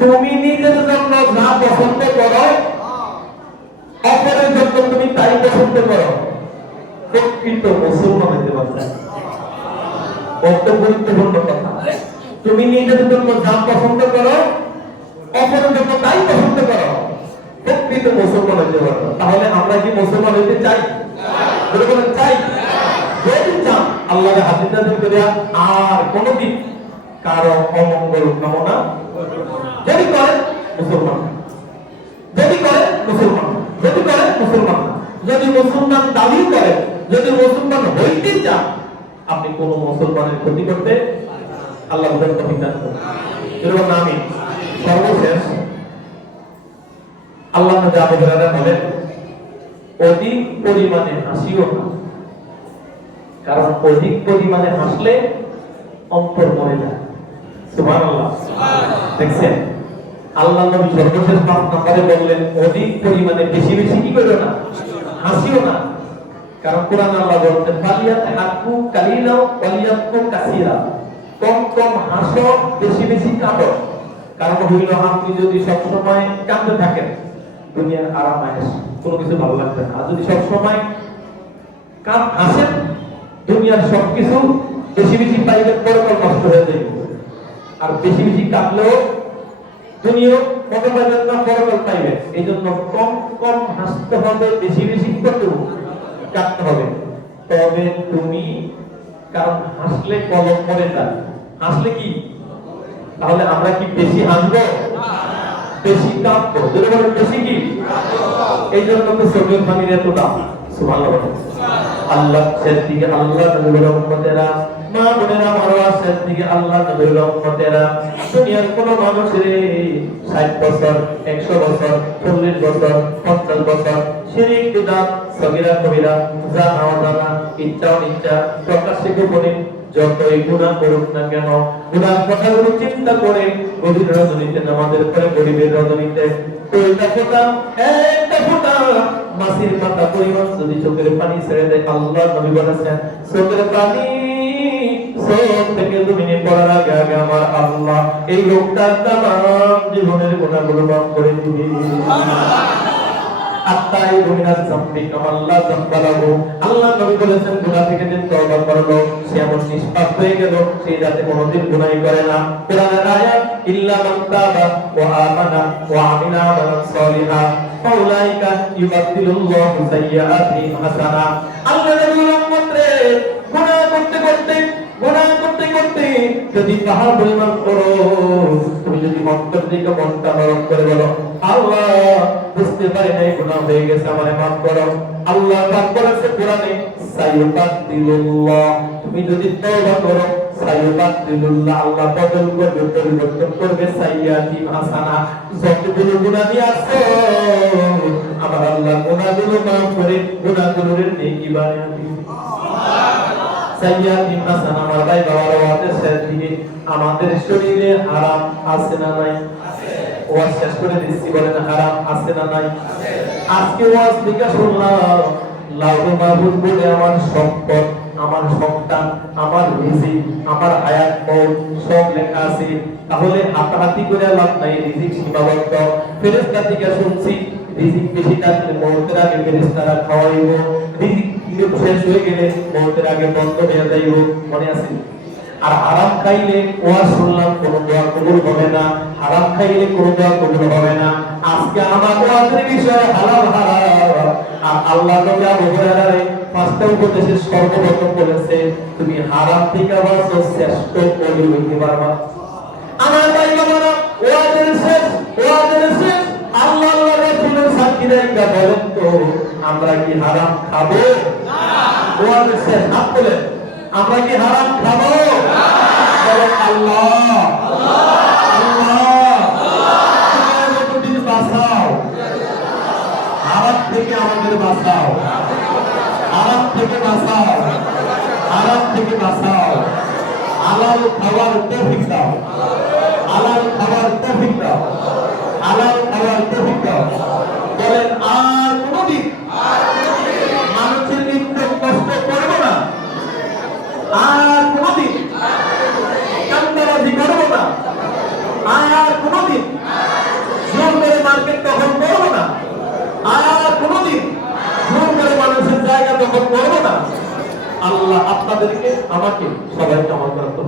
তুমি নিজের জন্য যা পছন্দ করো। অপরের জন্য তুমি তাই পছন্দ করো। প্রকৃত মুসলমান হইতে পারবে কত গুরুত্বপূর্ণ কথা। তুমি নিজের জন্য যা পছন্দ করো। অপরের জন্য তাই পছন্দ করো প্রকৃত মুসলমান হইতে পারবে তাহলে আমরা কি মুসলমান হইতে চাই? চাই। যদি চান নাযিল করিয়া আর কোনদিন কারও অমঙ্গল কামনা যদি করেন মুসলমান। যদি করে মুসলমান। যদি করে মুসলমান। যদি মুসলমান দাবি করে, যদি মুসলমান হইতে চান আপনি কোন মুসলমানের ক্ষতি করতে আল্লাহ দান করুন। আমি সর্বশেষ, আল্লাহ হুরায়রা বলেন, অধিক পরিমাণে হাসিও না। কারণ অধিক পরিমাণে হাসলে অন্তর মরে যায়। সুবহানাল্লাহ। দেখছেন? আল্লাহ নবী সর্বশেষ পাঁচ নম্বরে বললেন, অধিক পরিমাণে বেশি বেশি কি করো না? হাসিও না। কারণ কোরআন আল্লাহ বলছেন, ফালিয়াত হাকু কালিলা ওয়ালিয়াতকু কাসীরা। কম কম হাসো, বেশি বেশি কাঁদো। কারণ হইল আপনি যদি সব সময় কাঁদতে থাকেন দুনিয়ার আরাম আয়েশ কোনো কিছু ভালো লাগবে না। আর যদি সব সময় কান হাসেন দুনিয়ার সবকিছু বেশি বেশি পাইলে পরকাল নষ্ট হয়ে যাবে আর বেশি বেশি কাঁদলেও দুনিয়া কত পাইবেন না পরকাল পাইবেন এই জন্য কম কম হাসতে হবে, বেশি বেশি কি করতে হবে? তবে তুমি, কারণ হাসলে কলম মরে যায় হাসলে কি? তাহলে আমরা কি বেশি হাসবো? বেশি কাঁদবো। যদি বলেন, বেশি কি? এই জন্য তো চোখের পানির এত দাম সুবহানাল্লাহ। আল্লাহ শেষ দিকে আল্লাহ রহমতেরা মা বোনেরা মারোয়া শেষ দিকে আল্লাহ নবীর রহমতেরা দুনিয়ার কোন মানুষের ষাট বছর, একশো বছর, চল্লিশ বছর, পঞ্চাশ বছর, শিরিক সগিরা কবিরা জানা, ইচ্ছা অনিচ্ছা যতই গুণা করুক না কেন গুণার কথাগুলো চিন্তা করে গভীর রজনীতে, নামাজের পরে গরিবের রজনীতে একটা ফোঁটা। মাসির মাথা পরিমাণ যদি চোখের পানি ছেড়ে দেয়, আল্লাহ নবী বলেছেন, চোখের পানি থেকে জমিনে পড়ার আগে আগে আমার আল্লাহ এই লোকটার তামাম জীবনের গুণাগুলো মাফ করে দিবে। আত্মাই গুনাহ জাম্বি কামাল্লা জাম্বালাহু আল্লাহ নবী বলেছেন, গুনাহ থেকে যে তওবা করল সে এমন নিষ্পাপ হয়ে গেল, সে যাতে কোনোদিন গুনাহ করে না। কোরআনের আয়াত, ইল্লা মান তাবা ওয়া আমানা ওয়া আমিলা আমালান সালিহা, ফাউলাইকা ইউবাদদিলুল্লাহু সাইয়্যাতিহিম হাসানা। আল্লাহ নবী গুনাহ করতে গুনাহ করতে করতে যদি পাহাড় পরিমাণ করো, তুমি যদি অন্তর থেকে মনটা নরম করে বলো, আল্লাহ, বুঝতে পারি নাই গুনাহ হয়ে গেছে, আমারে মাফ করো। আল্লাহ পাক বলেছে কোরআনে সাইয়্যাতিল্লাহ তুমি যদি তওবা করো সাইয়্যাতিল্লাহ আল্লাহ বদল করবে, পরিবর্তন করবে সাইয়্যাতি হাসানা। যতগুলো গুনাহ আসছো আমার আল্লাহ গুনাহগুলো মাফ করে গুনাহগুলোর নেকি বানিয়ে দিবে সাইয়াদি হাসান ভাই বাবার ওয়াজের শেষ আমাদের শরীরে হারাম আছে না নাই? আছে ওয়াজ শেষ করে দিচ্ছি বলেন, হারাম আছে না নাই? আছে আজকে ওয়াজ থেকে শুনলাম লাউডে মাহবুব বলে আমার সম্পদ, আমার সন্তান, আমার রিজিক, আমার হায়াত মৌত সব লেখা আছে। তাহলে হাতাহাতি করে লাভ নাই, রিজিক সীমাবদ্ধ। ফেরেশতা থেকে শুনছি, রিজিক বেশি থাকলে মৌতের আগে ফেরেশতারা খাওয়াইব। রিজিক কিন্তু শেষ হয়ে গেলে আগে বন্ধ হয়ে মনে আছে আর খাইলে ওয়া শুনলাম কোন দোয়া কবুল হবে না হারাম খাইলে কোন দোয়া কবুল হবে না আজকে আমার হালাল হারাম আর আল্লাহ নবী আবু উপদেশে সর্বপ্রথম বলেছে তুমি হারাম থেকে বাঁচো শ্রেষ্ঠ হইতে পারবা আমার শেষ সাক্ষী বলেন তো আমরা কি হারাম খাব? শেষ হাত বলেন আমরা কি হারাম খাব? আল্লাহ। আল্লাহ। আল্লাহ। বাঁচাও হারাম থেকে আমাদের বাঁচাও। হারাম থেকে বাঁচাও। হারাম থেকে বাঁচাও। হালাল খাবার তৌফিক দাও। হালাল খাবার তৌফিক দাও। জায়গা দখল করব না। আল্লাহ আপনাদেরকে আমাকে সবাইকে আমার করার তো